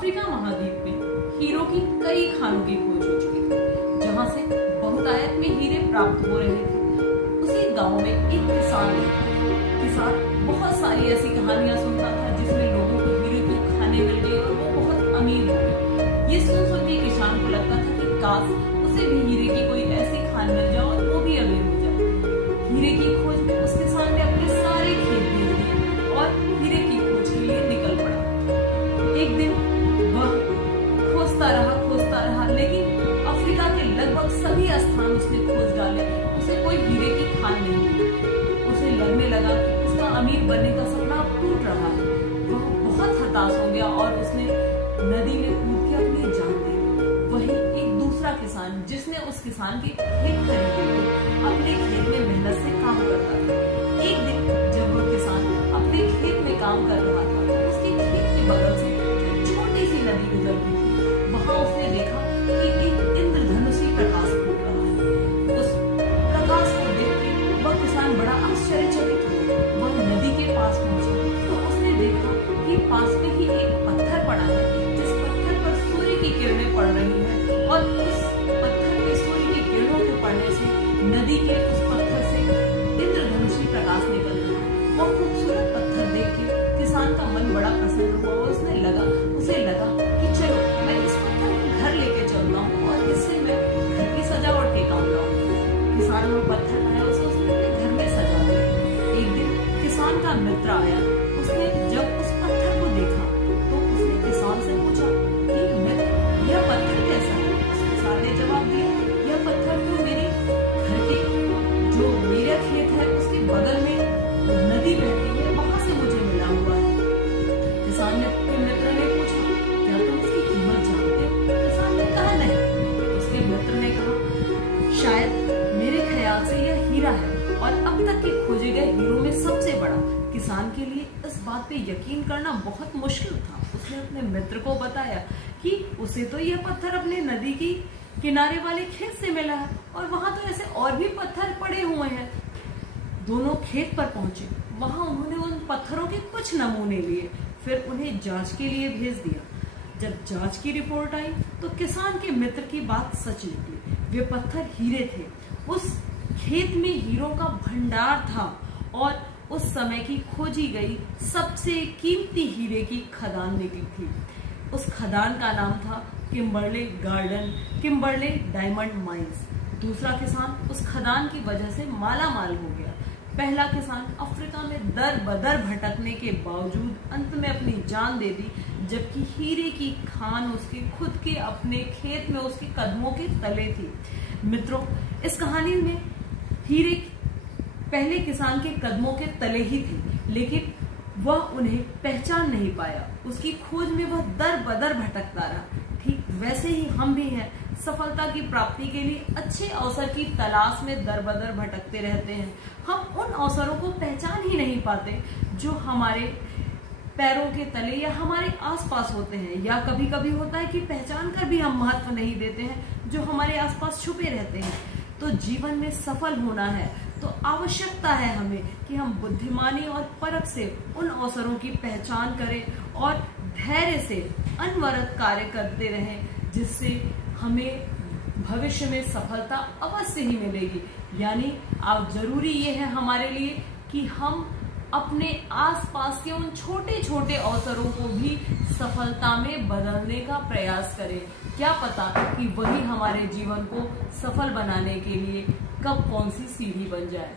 Africa महाद्वीप में hero की कई खानों की खोज हो चुकी थी, जहां से बहुतायत में हीरे प्राप्त हो रहे थे। उसी गांव में एक किसान रहता था। किसान बहुत सारी ऐसी कहानियां सुनता था जिसमें लोगों को हीरे को खाने मिल गए और वो बहुत अमीर हो गए। ये सुन के किसान को लगता था कि काश उसे भी हीरे की कोई ऐसी खान मिल जाए और वो भी अमीर हो जाए। हीरे की खोज में उस किसान ने अपने सारे खेत बेच दिए और हीरे की खोज के लिए निकल पड़ा। एक दिन वह खोजता रहा, लेकिन अफ्रीका के लगभग सभी स्थान उसने खोज डाले, उसे कोई हीरे की खान नहीं मिली। उसे लगने लगा कि उसका अमीर बनने का सपना टूट रहा है। वह बहुत हताश हो गया और उसने नदी में कूद के अपनी जान दे दी। वही एक दूसरा किसान, जिसने उस किसान के खेत खरीदे थे, अपने खेत में मेहनत से काम करता था। एक दिन जब वह किसान अपने खेत में काम कर रहा था, तो उसके खेत के बगल से छोटी सी नदी गुजरती थी। वहां उसने देखा कि एक इंद्रधनुषी प्रकाश फूट रहा है। उस प्रकाश को देख के वह किसान बड़ा आश्चर्यचकित हुआ। वह नदी के पास पहुंचा तो उसने देखा कि पास में ही एक पत्थर पड़ा है, जिस पत्थर पर सूर्य की किरणें पड़ रही है और उस पत्थर पे सूर्य की किरणों के पड़ने से नदी के उस पत्थर से इंद्रधनुषी प्रकाश निकल रहा है। वह खूबसूरत पत्थर देख के किसान का मन बड़ा प्रसन्न हुआ और उसे लगा कि चलो मैं इस पत्थर को घर लेके चलता हूँ और इससे मैं घर की सजावट के काम लाऊंगा। किसान वो पत्थर लाया, उसे उसने अपने घर में सजा दिया। एक दिन किसान का मित्र आया। उसने जब उस पत्थर को देखा तो उसने किसान से पूछा कि मित्र, यह पत्थर कैसा है? उस किसान ने जवाब दिया, यह पत्थर तो मेरे घर के जो मेरा खेत है उसके बगल में नदी बहती है, वहां से मुझे मिला हुआ है। किसान ने अपने मित्र ने पूछा, क्या तुम इसकी कीमत जानते हो? किसान ने कहा नहीं। उसके मित्र ने कहा, शायद मेरे ख्याल से यह हीरा है और अब तक के खोजे गए हीरो में सबसे बड़ा। किसान के लिए इस बात पे यकीन करना बहुत मुश्किल था। उसने अपने मित्र को बताया कि उसे तो यह पत्थर अपने नदी की किनारे वाले खेत से मिला है और वहां तो ऐसे और भी पत्थर पड़े हुए हैं। दोनों खेत पर पहुंचे। वहां उन्होंने उन पत्थरों के कुछ नमूने लिए, फिर उन्हें जांच के लिए भेज दिया। जब जांच की रिपोर्ट आई तो किसान के मित्र की बात सच निकली। वे पत्थर हीरे थे। उस खेत में हीरों का भंडार था और उस समय की खोजी गई सबसे कीमती हीरे की खदान निकली थी। उस खदान का नाम था किम्बरले डायमंड माइंस। दूसरा किसान उस खदान की वजह से माला माल हो गया। पहला किसान अफ्रीका में दर बदर भटकने के बावजूद अंत में अपनी जान दे दी, जबकि हीरे की खान उसके खुद के अपने खेत में उसके कदमों के तले थी। मित्रों, इस कहानी में हीरे पहले किसान के कदमों के तले ही थे, लेकिन वह उन्हें पहचान नहीं पाया। उसकी खोज में वह दर बदर भटकता रहा। ठीक वैसे ही हम भी हैं, सफलता की प्राप्ति के लिए अच्छे अवसर की तलाश में दर बदर भटकते रहते हैं। हम उन अवसरों को पहचान ही नहीं पाते जो हमारे पैरों के तले या हमारे आसपास होते हैं, या कभी कभी होता है कि पहचान कर भी हम महत्व नहीं देते हैं जो हमारे आसपास छुपे रहते हैं। तो जीवन में सफल होना है तो आवश्यकता है हमें कि हम बुद्धिमानी और परख से उन अवसरों की पहचान करें और धैर्य से अनवरत कार्य करते रहें, जिससे हमें भविष्य में सफलता अवश्य ही मिलेगी। यानी अब जरूरी ये है हमारे लिए कि हम अपने आसपास के उन छोटे छोटे अवसरों को भी सफलता में बदलने का प्रयास करें। क्या पता कि वही हमारे जीवन को सफल बनाने के लिए कब कौन सी सीढ़ी बन जाए।